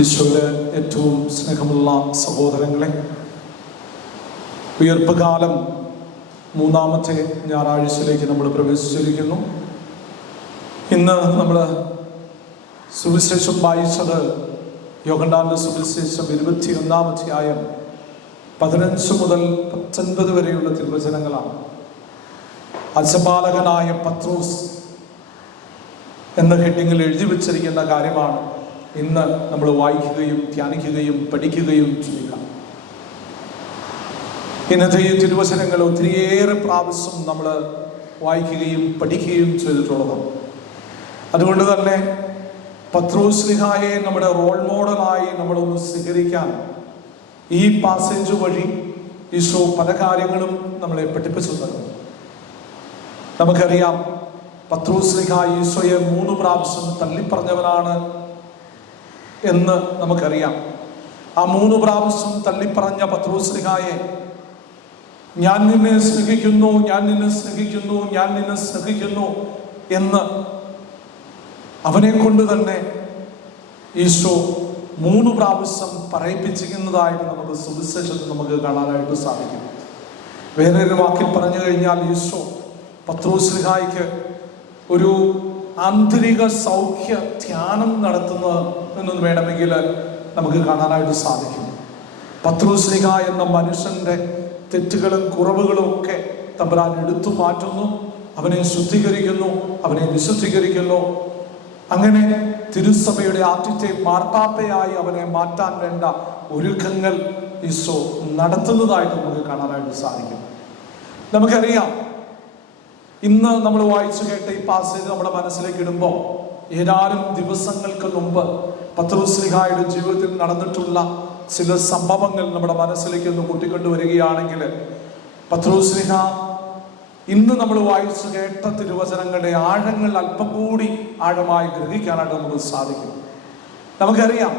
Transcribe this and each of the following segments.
ഈശോയുടെ ഏറ്റവും സ്നേഹമുള്ള സഹോദരങ്ങളെ, ഉയർപ്പ് കാലം മൂന്നാമത്തെ ഞായറാഴ്ചയിലേക്ക് നമ്മൾ പ്രവേശിച്ചിരിക്കുന്നു. ഇന്ന് നമ്മൾ സുവിശേഷം വായിച്ചത് യോഹന്നാന്റെ സുവിശേഷം 21-ാം അധ്യായം 15 മുതൽ 19 വരെയുള്ള തിരുവചനങ്ങളാണ്. അജപാലകനായ പത്രോസ് എന്ന ഹെഡിങ്ങിൽ എഴുതി വച്ചിരിക്കുന്ന കാര്യമാണ് ഇന്ന് നമ്മൾ വായിക്കുകയും ധ്യാനിക്കുകയും പഠിക്കുകയും ചെയ്യുക. ഇന്നത്തെ ഈ തിരുവചനങ്ങൾ ഒത്തിരിയേറെ പ്രാവശ്യം നമ്മൾ വായിക്കുകയും പഠിക്കുകയും ചെയ്തിട്ടുള്ളതാണ്. അതുകൊണ്ട് തന്നെ പത്രോസ് ശ്ലീഹായെ നമ്മുടെ റോൾ മോഡലായി നമ്മളൊന്ന് സ്വീകരിക്കാൻ ഈ പാസേജ് വഴി ഈശോ പല കാര്യങ്ങളും നമ്മളെ പഠിപ്പിച്ചു തരുന്നു. നമുക്കറിയാം, പത്രോസ് ശ്ലീഹാ ഈശോയെ 3 പ്രാവശ്യം തള്ളിപ്പറഞ്ഞവനാണ് എന്ന് നമുക്കറിയാം. ആ 3 പ്രാവശ്യം തള്ളിപ്പറഞ്ഞ പത്രോസ് ശ്ലീഹായെ ഞാൻ നിന്നെ സ്നേഹിക്കുന്നു, ഞാൻ നിന്നെ സ്നേഹിക്കുന്നു, ഞാൻ നിന്നെ സ്നേഹിക്കുന്നു എന്ന് അവനെ കൊണ്ട് തന്നെ ഈശോ 3 പ്രാവശ്യം പറയിപ്പിച്ചിരിക്കുന്നതായിട്ട് നമുക്ക് സുവിശേഷത്തിൽ നമുക്ക് കാണാനായിട്ട് സാധിക്കും. വേറൊരു വാക്കിൽ പറഞ്ഞു കഴിഞ്ഞാൽ ഈശോ പത്രോസ് ശ്ലീഹായ്ക്ക് ഒരു ആന്തരിക സൗഖ്യ ധ്യാനം നടത്തുന്നത് എന്ന് വേണമെങ്കിൽ നമുക്ക് കാണാനായിട്ട് സാധിക്കും. പത്രോസ് ശ്ലീഹാ എന്ന മനുഷ്യന്റെ തെറ്റുകളും കുറവുകളും ഒക്കെ തമ്പുരാൻ എടുത്തു മാറ്റുന്നു, അവനെ ശുദ്ധീകരിക്കുന്നു, അവനെ വിശുദ്ധീകരിക്കുന്നു. അങ്ങനെ തിരുസഭയുടെ ആദ്യത്തെ മാർപ്പാപ്പയായി അവനെ മാറ്റാൻ വേണ്ട ഒരുക്കങ്ങൾ ഈശോ നടത്തുന്നതായിട്ട് നമുക്ക് കാണാനായിട്ട് സാധിക്കും. നമുക്കറിയാം, ഇന്ന് നമ്മൾ വായിച്ചു കേട്ട ഈ പാസേജ് നമ്മുടെ മനസ്സിലേക്ക് ഇടുമ്പോൾ ഏതാനും ദിവസങ്ങൾക്ക് മുമ്പ് പത്രോസ് ശ്ലീഹായുടെ ജീവിതത്തിൽ നടന്നിട്ടുള്ള ചില സംഭവങ്ങൾ നമ്മുടെ മനസ്സിലേക്ക് ഒന്ന് കൂട്ടിക്കൊണ്ടുവരികയാണെങ്കിൽ, പത്രോസ് ശ്ലീഹാ ഇന്ന് നമ്മൾ വായിച്ചു കേട്ട തിരുവചനങ്ങളുടെ ആഴങ്ങൾ അല്പം കൂടി ആഴമായി ഗ്രഹിക്കാനായിട്ട് നമുക്ക് സാധിക്കും. നമുക്കറിയാം,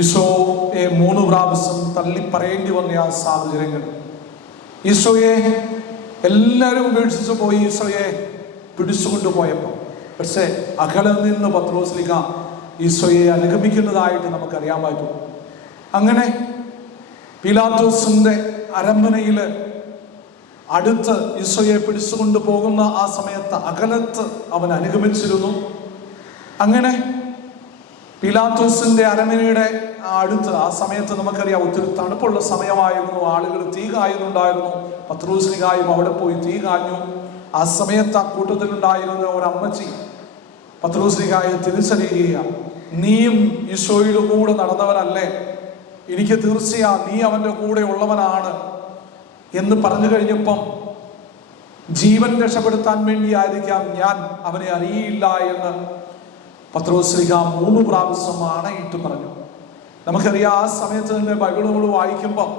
ഈശോയെ 3 പ്രാവശ്യം തള്ളിപ്പറയേണ്ടി വന്ന ആ സാഹചര്യങ്ങൾ, ഈശോയെ എല്ലാവരും ഉപേക്ഷിച്ചു പോയി ഈശോയെ പിടിച്ചുകൊണ്ടു പോയപ്പോൾ, പക്ഷേ അകലെ നിന്ന് പത്രോസ് ശ്ലീഹാ ഈശോയെ അനുഗമിക്കുന്നതായിട്ട് നമുക്കറിയാൻ പറ്റും. അങ്ങനെ പീലാത്തോസിന്റെ അരമനയിൽ അടുത്ത് ഈശോയെ പിടിച്ചുകൊണ്ട് പോകുന്ന ആ സമയത്ത് അകലത്ത് അവൻ അനുഗമിച്ചിരുന്നു. അങ്ങനെ പീലാത്തോസിന്റെ അരമനയുടെ അടുത്ത് ആ സമയത്ത് നമുക്കറിയാം ഒത്തിരി തണുപ്പുള്ള സമയമായിരുന്നു, ആളുകൾ തീ കായുന്നുണ്ടായിരുന്നു. പത്രോസ് ശ്ലീഹായും അവിടെ പോയി തീ കാഞ്ഞു. ആ സമയത്ത് ആ കൂട്ടത്തിലുണ്ടായിരുന്ന ഒരു അമ്മച്ചി പത്രോസ് ശ്ലീഹായെ തിരിച്ചറിയുക, നീയും ഈശോയുടെ കൂടെ നടന്നവനല്ലേ, എനിക്ക് തീർച്ചയാ നീ അവന്റെ കൂടെ ഉള്ളവനാണ് എന്ന് പറഞ്ഞു കഴിഞ്ഞപ്പം, ജീവൻ രക്ഷപ്പെടുത്താൻ വേണ്ടിയായിരിക്കാം ഞാൻ അവനെ അറിയില്ല എന്ന് പത്രോസ് ശ്ലീഹാ 3 പ്രാവശ്യം ആണയിട്ട് പറഞ്ഞു. നമുക്കറിയാം, ആ സമയത്ത് തന്നെ ബൈബിൾ നമ്മൾ വായിക്കുമ്പോൾ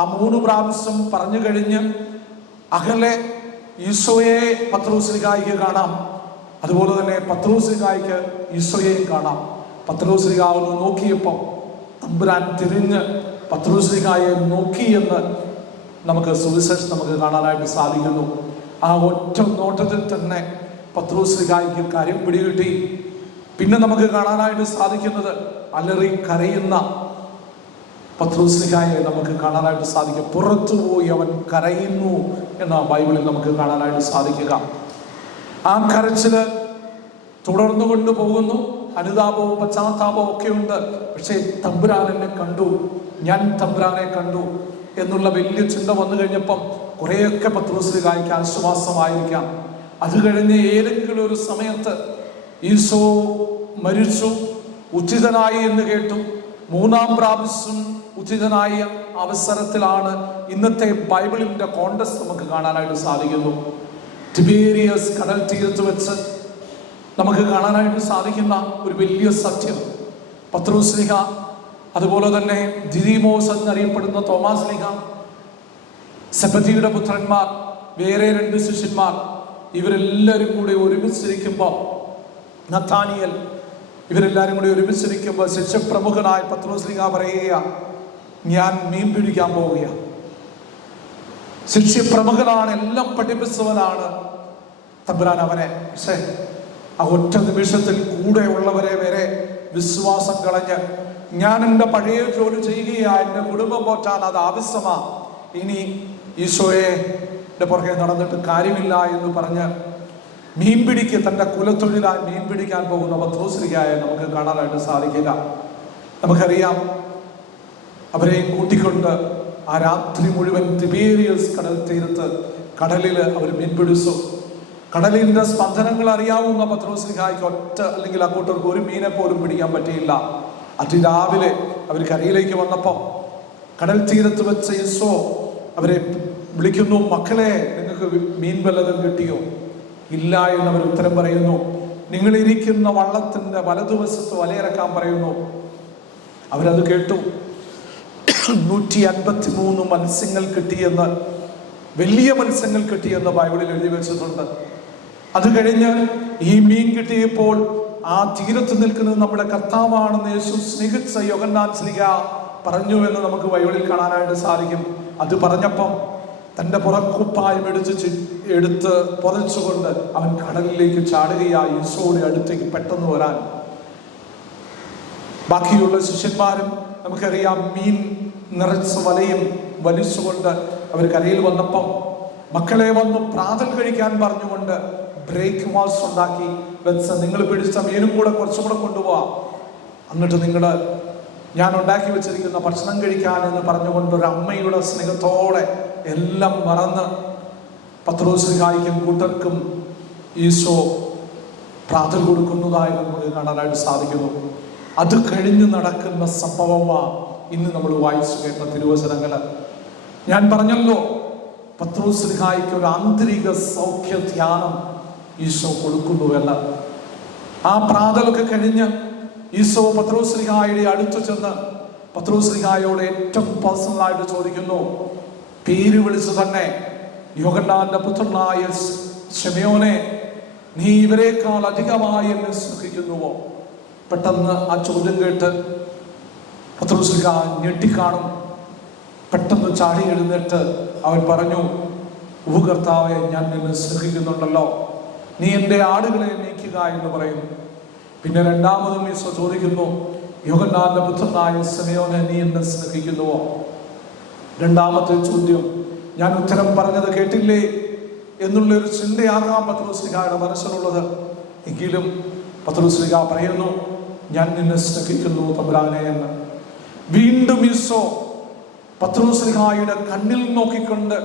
ആ 3 പ്രാവശ്യം പറഞ്ഞു കഴിഞ്ഞ് അകലെ ഈശോയെ പത്രോസ് ശ്ലീഹായ്ക്ക് കാണാം, അതുപോലെ തന്നെ പത്രോസ് ശ്ലീഹായ്ക്ക് ഈശോയെയും കാണാം. പത്രോസ് ശ്ലീഹാ ഒന്ന് നോക്കിയപ്പോൾ തമ്പുരാൻ തിരിഞ്ഞ് പത്രോസ് ശ്ലീഹായെ നോക്കി എന്ന് നമുക്ക് സുവിശേഷം നമുക്ക് കാണാനായിട്ട് സാധിക്കുന്നു. ആ ഒറ്റ നോട്ടത്തിൽ തന്നെ പത്രോസ് ശ്ലീഹായ്ക്ക് കാര്യം പിടികിട്ടി. പിന്നെ നമുക്ക് കാണാനായിട്ട് സാധിക്കുന്നത് അലറി കരയുന്ന പത്രോസ് ശ്ലീഹായെ നമുക്ക് കാണാനായിട്ട് സാധിക്കും. പുറത്തുപോയി അവൻ കരയുന്നു എന്ന ബൈബിളിൽ നമുക്ക് കാണാനായിട്ട് സാധിക്കുക. ആ കരച്ചില് തുടർന്നു കൊണ്ടുപോകുന്നു. അനുതാപവും പശ്ചാത്താപവും ഒക്കെ ഉണ്ട്. പക്ഷേ തമ്പുരാൻ എന്നെ കണ്ടു, ഞാൻ തമ്പുരാനെ കണ്ടു എന്നുള്ള വലിയ ചിന്ത വന്നു കഴിഞ്ഞപ്പം കുറേയൊക്കെ പത്രോസ് ശ്ലീഹായ്ക്ക് ആശ്വാസമായിരിക്കാം. അത് കഴിഞ്ഞ് ഏതെങ്കിലും ഒരു സമയത്ത് ഈശോ മരിച്ചു, ഉചിതനായി എന്ന് കേട്ടു. 3-ാം പ്രാവശ്യം ഉചിതനായ അവസരത്തിലാണ് ഇന്നത്തെ ബൈബിളിന്റെ കോണ്ടക്സ്റ്റ് നമുക്ക് കാണാനായിട്ട് സാധിക്കുന്നു. തിബേരിയസ് കടൽ തീരത്ത് വെച്ച് നമുക്ക് കാണാനായിട്ട് സാധിക്കുന്ന ഒരു വലിയ സത്യം, പത്രോസ് ശ്ലീഹാ, അതുപോലെ തന്നെ ദിദിമോസ് എന്നറിയപ്പെടുന്ന തോമാസ് ശ്ലീഹാ, സെബദിയുടെ പുത്രന്മാർ, വേറെ 2 ശിഷ്യന്മാർ, ഇവരെല്ലാവരും കൂടി ഒരുമിച്ചിരിക്കുമ്പോൾ, നഥാനിയേൽ, ഇവരെല്ലാവരും കൂടി ഒരുമിച്ചിരിക്കുമ്പോൾ ശിഷ്യപ്രമുഖനായ പത്രോസ് ശ്ലീഹാ പറയുക, ഞാൻ മീൻ പിടിക്കാൻ പോവുകയാണ്. ശിഷ്യപ്രമുഖനാണ്, എല്ലാം പഠിപ്പിച്ചവനാണ് തമ്പുരാൻ അവനെ. പക്ഷേ ആ ഒറ്റ നിമിഷത്തിൽ കൂടെ ഉള്ളവരെ വരെ വിശ്വാസം കളഞ്ഞ് ഞാൻ എൻ്റെ പഴയ ജോലി ചെയ്യുകയാ, എൻ്റെ കുടുംബം പോറ്റാൻ അത് ആവശ്യമാ, ഇനി ഈശോയെ പുറകെ നടന്നിട്ട് കാര്യമില്ല എന്ന് പറഞ്ഞ് മീൻ പിടിക്ക് തൻ്റെ കുലത്തൊഴിലായി മീൻ പിടിക്കാൻ പോകുന്ന പത്രോസ്ലിഹായെ നമുക്ക് കാണാനായിട്ട് സാധിക്കുക. നമുക്കറിയാം, അവരെ കൂട്ടിക്കൊണ്ട് ആ രാത്രി മുഴുവൻ തിബേരിയസ് കടൽ തീരത്ത് കടലിൽ അവർ മീൻ പിടിച്ചു. കടലിന്റെ സ്പന്ദനങ്ങൾ അറിയാവുന്ന പത്രോസ്ലിഹായ്ക്ക് ഒറ്റ അല്ലെങ്കിൽ ആ കൂട്ടർക്ക് ഒരു മീനെ പോലും പിടിക്കാൻ പറ്റിയില്ല. അതിരാവിലെ അവർ കരയിലേക്ക് വന്നപ്പോൾ കടൽ തീരത്ത് വെച്ച യേശു അവരെ വിളിക്കുന്നു, മക്കളെ നിങ്ങൾക്ക് മീൻ വല്ലതും കിട്ടിയോ? ഇല്ല എന്നവർ ഉത്തരം പറയുന്നു. നിങ്ങൾ ഇരിക്കുന്ന വള്ളത്തിന്റെ വലതുവശത്ത് വലയിറക്കാൻ പറയുന്നു. അവരത് കേട്ടു. 153 മത്സ്യങ്ങൾ കിട്ടിയെന്ന്, വലിയ മത്സ്യങ്ങൾ കിട്ടിയെന്ന് ബൈബിളിൽ എഴുതി വെച്ചിട്ടുണ്ട്. അത് കഴിഞ്ഞ് ഈ മീൻ കിട്ടിയപ്പോൾ ആ തീരത്ത് നിൽക്കുന്നത് നമ്മുടെ കർത്താവാണെന്ന് യേശു സ്നേഹിച്ച യോഹന്നാൻ ശ്ലീഹ പറഞ്ഞു എന്ന് നമുക്ക് ബൈബിളിൽ കാണാനായിട്ട് സാധിക്കും. അത് പറഞ്ഞപ്പം തൻ്റെ പുറക്കുപ്പായം എടുത്ത് പുതച്ചുകൊണ്ട് അവൻ കടലിലേക്ക് ചാടുകയായി യേശുവിന്റെ അടുത്തേക്ക് പെട്ടെന്ന് വരാൻ. ബാക്കിയുള്ള ശിഷ്യന്മാരും നമുക്കറിയാം, മീൻ നിറച്ച വലയും വലിച്ചുകൊണ്ട് അവർ കരയിൽ വന്നപ്പം മക്കളെ വന്നു പ്രാതൽ കഴിക്കാൻ പറഞ്ഞുകൊണ്ട് ബ്രേക്ക്ഫാസ്റ്റ് ഉണ്ടാക്കി വെച്ച, നിങ്ങൾ പിടിച്ച മീനും കൂടെ കുറച്ചും കൂടെ കൊണ്ടുപോവാം, എന്നിട്ട് നിങ്ങൾ ഞാൻ ഉണ്ടാക്കി വെച്ചിരിക്കുന്ന ഭക്ഷണം കഴിക്കാൻ എന്ന് പറഞ്ഞുകൊണ്ട് ഒരു അമ്മയുടെ സ്നേഹത്തോടെ എല്ലാം മറന്ന് പത്രോസ്ലിഹായ്ക്കും കൂട്ടർക്കും ഈശോ പ്രാതൽ കൊടുക്കുന്നതായി നമുക്ക് കാണാനായിട്ട് സാധിക്കുന്നു. അത് കഴിഞ്ഞ് നടക്കുന്ന സംഭവമാണ് ഇന്ന് നമ്മൾ വായിച്ചു കേട്ട തിരുവചനങ്ങൾ. ഞാൻ പറഞ്ഞല്ലോ, പത്രോസ്ലിഹായ്ക്ക് ഒരു ആന്തരിക സൗഖ്യ ധ്യാനം ഈശോ കൊടുക്കുന്നുവെന്ന്. ആ പ്രാതലൊക്കെ കഴിഞ്ഞ് ഈശോ പത്രോസ്ലിഹായുടെ അടുത്ത് ചെന്ന് പത്രോസ്ലിഹായോട് ഏറ്റവും പേഴ്സണലായിട്ട് ചോദിക്കുന്നു, പേര് വിളിച്ച് തന്നെ, യോഹന്നാന്റെ പുത്രനായ ശിമയോനെ, നീ ഇവരെക്കാൾ അധികമായി എന്നെ സ്നേഹിക്കുന്നുവോ? പെട്ടെന്ന് ആ ചോദ്യം കേട്ട് പത്രോസ്ലിഹ ഞെട്ടിക്കാണും. പെട്ടെന്ന് ചാടി എഴുന്നേറ്റ് അവൻ പറഞ്ഞു, കർത്താവേ, ഞാൻ നിന്നെ സ്നേഹിക്കുന്നുണ്ടല്ലോ, നീ എൻ്റെ ആടുകളെ മേയ്ക്കുക എന്ന് പറയുന്നു. പിന്നെ രണ്ടാമതും ഈശോ ചോദിക്കുന്നു, യോഹന്നാന്റെ പുത്രനായ ശിമയോനെ, നീ എന്നെ സ്നേഹിക്കുന്നുവോ? രണ്ടാമത്തെ ചോദ്യം, ഞാൻ ഉത്തരം പറഞ്ഞത് കേട്ടില്ലേ എന്നുള്ളൊരു ചിന്തയാകാം പത്രോസ്ലിഹായുടെ മനസ്സിലുള്ളത്. എങ്കിലും പത്രോസ്ലിഹ പറയുന്നു, ഞാൻ നിന്നെ സ്നേഹിക്കുന്നു തമ്പുരാനെ എന്ന്. വീണ്ടും ഈശോ പത്രോസ്ലിഹായുടെ കണ്ണിൽ നോക്കിക്കൊണ്ട്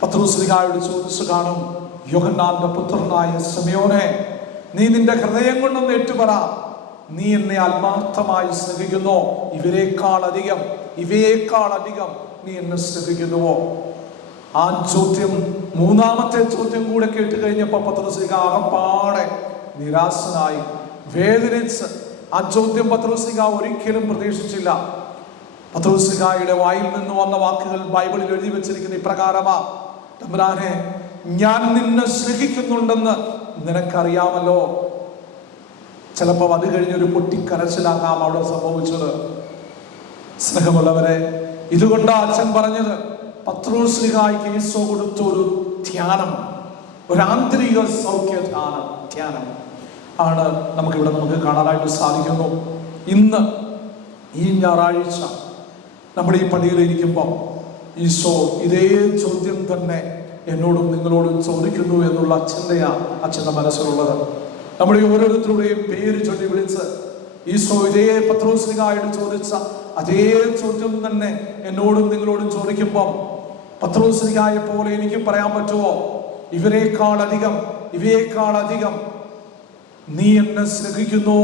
പത്രോസ്ലിഹായോട് ചോദിച്ചു കാണും, യോഹന്നാന്റെ പുത്രനായ ശിമയോനെ, നീ നിന്റെ ഹൃദയം കൊണ്ടൊന്ന് ഏറ്റുപറ, നീ എന്നെ ആത്മാർത്ഥമായി സ്നേഹിക്കുന്നോ? ഇവയേക്കാൾ അധികം നീ എന്നെ സ്നേഹിക്കുന്നുവോ? ആ ചോദ്യം, മൂന്നാമത്തെ ചോദ്യം കൂടെ കേട്ട് കഴിഞ്ഞപ്പോൾ പത്രോസ്ലിഹ ആകപ്പാടെ നിരാശനായി, വേദനിച്ച്. ആ ചോദ്യം പത്രോസ്ലിഹ ഒരിക്കലും പ്രതീക്ഷിച്ചില്ല. പത്രോസ്ലിഹായുടെ വായിൽ നിന്ന് വന്ന വാക്കുകൾ ബൈബിളിൽ എഴുതി വെച്ചിരിക്കുന്ന ഇപ്രകാരമാ, തമ്പുരാനെ, ഞാൻ നിന്നെ സ്നേഹിക്കുന്നുണ്ടെന്ന് നിനക്കറിയാമല്ലോ. ചിലപ്പോൾ അത് കഴിഞ്ഞൊരു പൊട്ടിക്കരച്ചിലാകാം അവിടെ സംഭവിച്ചത്. സ്നേഹമുള്ളവരെ, ഇതുകൊണ്ട് അച്ഛൻ പറഞ്ഞത്, പത്രോസ്ലിഹായ്ക്ക് ഈശോ കൊടുത്ത ഒരു ധ്യാനം, ഒരു ആന്തരിക സൗഖ്യ ധ്യാനം ആണ് നമുക്ക് കാണാനായിട്ട് സാധിക്കുന്നു. ഇന്ന് ഈ ഞായറാഴ്ച നമ്മുടെ ഈ പള്ളിയിലിരിക്കുമ്പോൾ ഈശോ ഇതേ ചോദ്യം തന്നെ എന്നോടും നിങ്ങളോടും ചോദിക്കുന്നു എന്നുള്ള ചിന്തയാണ് അച്ഛൻ്റെ മനസ്സിലുള്ളത്. നമ്മുടെ ഓരോരുത്തരുടെയും പേര് ചൊല്ലി വിളിച്ച് ഈശോ ഇതേ പത്രോസ്ലിഹായോട് ചോദിച്ച അതേ ചോദ്യം തന്നെ എന്നോടും നിങ്ങളോടും ചോദിക്കുമ്പോൾ പത്രോസ്ലിഹായെ പോലെ എനിക്ക് പറയാൻ പറ്റുമോ? ഇവയേക്കാൾ അധികം നീ എന്നെ സ്നേഹിക്കുന്നു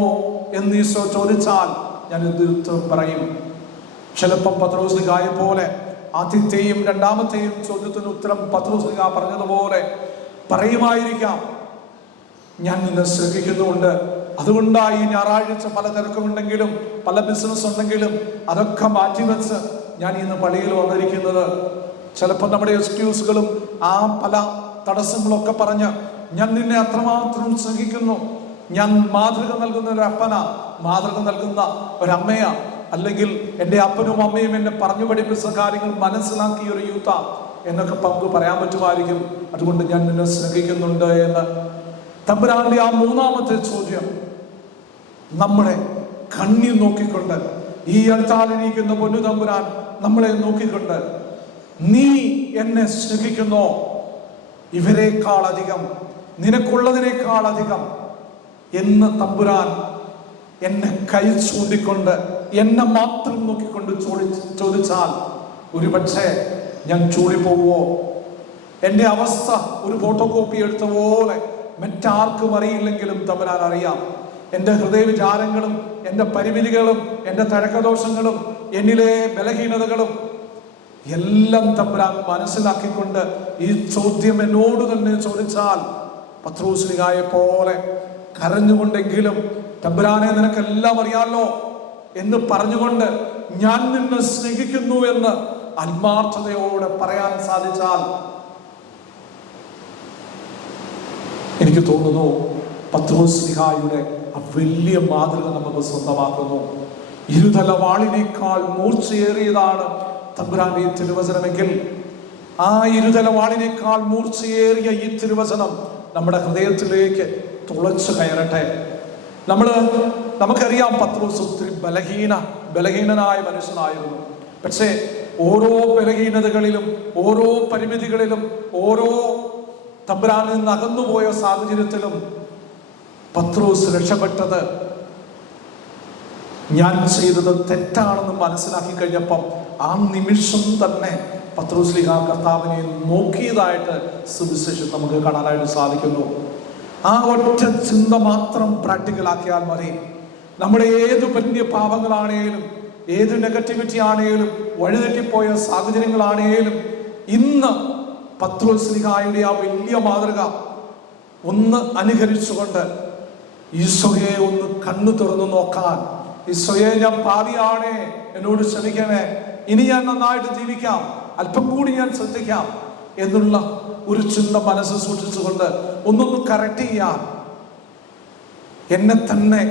എന്ന് ഈശോ ചോദിച്ചാൽ ഞാൻ ഉത്തരം പറയും. ചിലപ്പം പത്രോസ്ലിഹായെ പോലെ ആദ്യത്തെയും രണ്ടാമത്തെയും ചോദ്യത്തിന് ഉത്തരം പത്രോസ്ലിഹ പറഞ്ഞതുപോലെ പറയുമായിരിക്കാം, ഞാൻ നിന്നെ സ്നേഹിക്കുന്നുണ്ട്. അതുകൊണ്ടായി ഞായറാഴ്ച പല തിരക്കുമുണ്ടെങ്കിലും പല ബിസിനസ് ഉണ്ടെങ്കിലും അതൊക്കെ മാറ്റിവെച്ച് ഞാൻ ഇന്ന് പള്ളിയിൽ വന്നിരിക്കുന്നത്. ചിലപ്പോൾ നമ്മുടെ എക്സ്ക്യൂസുകളും ആ പല തടസ്സങ്ങളൊക്കെ പറഞ്ഞ് ഞാൻ നിന്നെ അത്രമാത്രം സ്നേഹിക്കുന്നു, ഞാൻ മാതൃക നൽകുന്ന ഒരു അപ്പനാ, മാതൃക നൽകുന്ന ഒരമ്മയാ, അല്ലെങ്കിൽ എൻ്റെ അപ്പനും അമ്മയും എന്നെ പറഞ്ഞു പഠിപ്പിച്ച കാര്യങ്ങൾ മനസ്സിലാക്കിയ ഒരു യൂത്താ എന്നൊക്കെ പറയാൻ പറ്റുമായിരിക്കും. അതുകൊണ്ട് ഞാൻ നിന്നെ സ്നേഹിക്കുന്നുണ്ട് എന്ന്. തമ്പുരാന്റെ ആ മൂന്നാമത്തെ ചോദ്യം നമ്മളെ കണ്ണിൽ നോക്കിക്കൊണ്ട്, ഈ അൾത്താരിരിക്കുന്ന പൊന്നു തമ്പുരാൻ നമ്മളെ നോക്കിക്കൊണ്ട്, നീ എന്നെ സ്നേഹിക്കുന്നോ? ഇവരെക്കാൾ അധികം, നിനക്കുള്ളതിനേക്കാൾ അധികം എന്ന് തമ്പുരാൻ എന്നെ കൈ ചൂണ്ടിക്കൊണ്ട്, എന്നെ മാത്രം നോക്കിക്കൊണ്ട് ചോദിച്ചാൽ ഒരുപക്ഷെ ഞാൻ ചൂടിപ്പോകുമോ? എൻ്റെ അവസ്ഥ ഒരു ഫോട്ടോ കോപ്പി എടുത്ത പോലെ മറ്റാർക്കും അറിയില്ലെങ്കിലും തമ്പുരാൻ അറിയാം. എൻ്റെ ഹൃദയവിചാരങ്ങളും എൻ്റെ പരിമിതികളും എൻ്റെ തഴക്കദോഷങ്ങളും എന്നിലെ ബലഹീനതകളും എല്ലാം തമ്പുരാൻ മനസ്സിലാക്കിക്കൊണ്ട് ഈ ചോദ്യം എന്നോട് തന്നെ ചോദിച്ചാൽ പത്രോസ്ലിഹായെ പോലെ കരഞ്ഞുകൊണ്ടെങ്കിലും തമ്പുരാനെ നിനക്കെല്ലാം അറിയാലോ എന്ന് പറഞ്ഞുകൊണ്ട് ഞാൻ നിന്നെ സ്നേഹിക്കുന്നു എന്ന് ആത്മാർത്ഥതയോടെ പറയാൻ സാധിച്ചാൽ എനിക്ക് തോന്നുന്നു പത്രോസ്ലിഹായുടെ ആ വലിയ മാതൃക നമുക്ക് സ്വന്തമാക്കുന്നു. ഇരുതല വാളിനേക്കാൾ മൂർച്ചയേറിയതാണ് തമ്പുരാന്റെ ഈ തിരുവചനമെങ്കിൽ ആ ഇരുതല വാളിനേക്കാൾ മൂർച്ചയേറിയ ഈ തിരുവചനം നമ്മുടെ ഹൃദയത്തിലേക്ക് തുളച്ചു കയറട്ടെ. നമുക്കറിയാം പത്രോസ് ഒത്തിരി ബലഹീനനായ മനുഷ്യനായിരുന്നു. പക്ഷേ ഓരോ ബലഹീനതകളിലും ഓരോ പരിമിതികളിലും ഓരോ തമ്പുരാനിൽ നിന്ന് അകന്നുപോയ സാഹചര്യത്തിലും പത്രോസ് രക്ഷപ്പെട്ടത് ഞാൻ ചെയ്തത് തെറ്റാണെന്ന് മനസ്സിലാക്കി കഴിഞ്ഞപ്പം ആ നിമിഷം തന്നെ പത്രോസ്ലിഹാ കർത്താവിനെ നോക്കിയതായിട്ട് സുവിശേഷം നമുക്ക് കാണാനായിട്ട് സാധിക്കുന്നു. ആ ഒറ്റ ചിന്ത മാത്രം പ്രാക്ടിക്കലാക്കിയാൽ മതി. നമ്മുടെ ഏത് വലിയ പാപങ്ങളാണേലും, ഏത് നെഗറ്റിവിറ്റി ആണേലും, വഴിതെറ്റിപ്പോയ സാഹചര്യങ്ങളാണേലും, ഇന്ന് പത്രോസ്ലിഹായുടെ ആ വലിയ മാതൃക ഒന്ന് അനുകരിച്ചുകൊണ്ട് ഈശോയെ ഒന്ന് കണ്ണു തുറന്നു നോക്കാൻ, ഈശോയെ ഞാൻ പാപിയാണേ, എന്നോട് ക്ഷമിക്കണേ, ഇനി ഞാൻ നന്നായിട്ട് ജീവിക്കാം, അല്പം കൂടി ഞാൻ ശ്രദ്ധിക്കാം എന്നുള്ള ഒരു ചിന്ത മനസ്സ് സൂക്ഷിച്ചുകൊണ്ട് ഒന്നൊന്ന് കറക്റ്റ് ചെയ്യാൻ, എന്നെ തന്നെ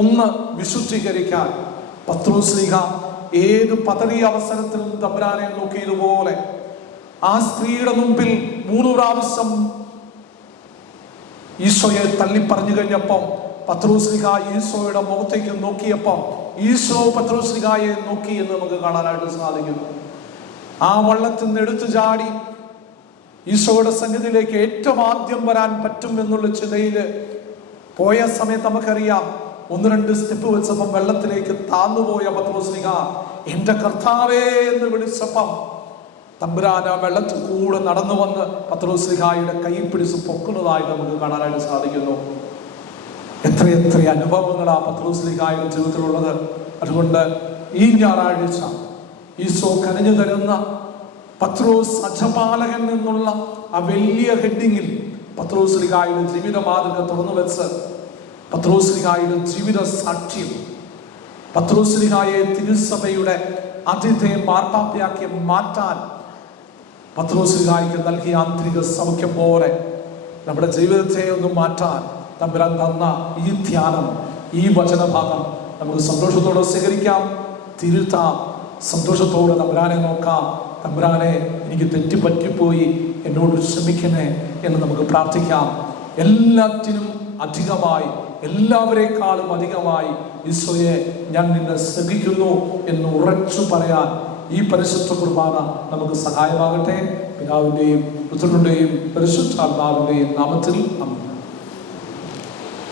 ഒന്ന് വിശുദ്ധീകരിക്കാൻ പത്രോസ്ലിഹ ഏത് പതറിയ അവസരത്തിലും തമ്പുരാനെ നോക്കിയതുപോലെ ആ സ്ത്രീയുടെ മുമ്പിൽ 3 പ്രാവശ്യം ഈശോയെ തള്ളി പറഞ്ഞു കഴിഞ്ഞപ്പം പത്രോസ്ലിഹ ഈശോയുടെ മുഖത്തേക്ക് നോക്കിയപ്പം ഈശോ പത്രോസ്ലിഹായെ നോക്കി എന്ന് നമുക്ക് കാണാനായിട്ട് സാധിക്കുന്നു. ആ വള്ളത്തിൽ നിന്ന് എടുത്തു ചാടി ഈശോയുടെ സന്നിധിയിലേക്ക് ഏറ്റവും ആദ്യം വരാൻ പറ്റും എന്നുള്ള ചിന്തയിൽ പോയ സമയത്ത് നമുക്കറിയാം 1-2 സ്റ്റെപ്പ് വെച്ചപ്പം വെള്ളത്തിലേക്ക് താന്നുപോയ പത്രോസ്ലിഹ എൻ്റെ കർത്താവേ എന്ന് വിളിച്ചപ്പം തമ്പുരാൻ ആ വെള്ളത്തിൽ കൂടെ നടന്നു വന്ന് പത്രോസ്ലിഹായുടെ കൈ പിടിച്ച് പൊക്കുന്നതായി നമുക്ക് കാണാനായിട്ട് സാധിക്കുന്നു. എത്രയെത്ര അനുഭവങ്ങളാ പത്രോസ്ലിഹായുടെ ജീവിതത്തിലുള്ളത്. അതുകൊണ്ട് ഈ ഞായറാഴ്ച ഈശോ കനിഞ്ഞു തരുന്ന പത്രോസ് അജപാലകൻ എന്നുള്ള ആ വലിയ ഹെഡിങ്ങിൽ പത്രോസ്ലിഹായുടെ ജീവിത മാതൃക തുറന്നു വെച്ച് പത്രോസ്ലിഹായുടെ ജീവിത സാക്ഷ്യം, പത്രോസ്ലിഹായെ തിരുസഭയുടെ അതിഥേയം മാർപ്പാപ്പയാക്കി മാറ്റാൻ പത്രോസ്ലിഹായ്ക്ക് നൽകിയ ആന്തരിക സൗഖ്യം പോലെ നമ്മുടെ ജീവിതത്തെ ഒന്ന് മാറ്റാൻ തമ്പുരാൻ തന്ന ഈ ധ്യാനം, ഈ വചനഭാഗം നമുക്ക് സന്തോഷത്തോടെ സ്വീകരിക്കാം, തിരുത്താം, സന്തോഷത്തോടെ തമ്പുരാനെ നോക്കാം. തമ്പുരാനെ, എനിക്ക് തെറ്റുപറ്റിപ്പോയി, എന്നോട് ക്ഷമിക്കണേ എന്ന് നമുക്ക് പ്രാർത്ഥിക്കാം. എല്ലാറ്റിനും അധികമായി, എല്ലാവരെക്കാളും അധികമായി ഈശോയെ ഞാൻ നിന്നെ സ്നേഹിക്കുന്നു എന്ന് ഉറച്ചു പറയാൻ ഈ പരിശുദ്ധ കുർബാന നമുക്ക് സഹായമാകട്ടെ. പിതാവിൻ്റെയും പുത്രനുടെയും പരിശുദ്ധാത്മാവിൻ്റെയും നാമത്തിൽ ആമേൻ.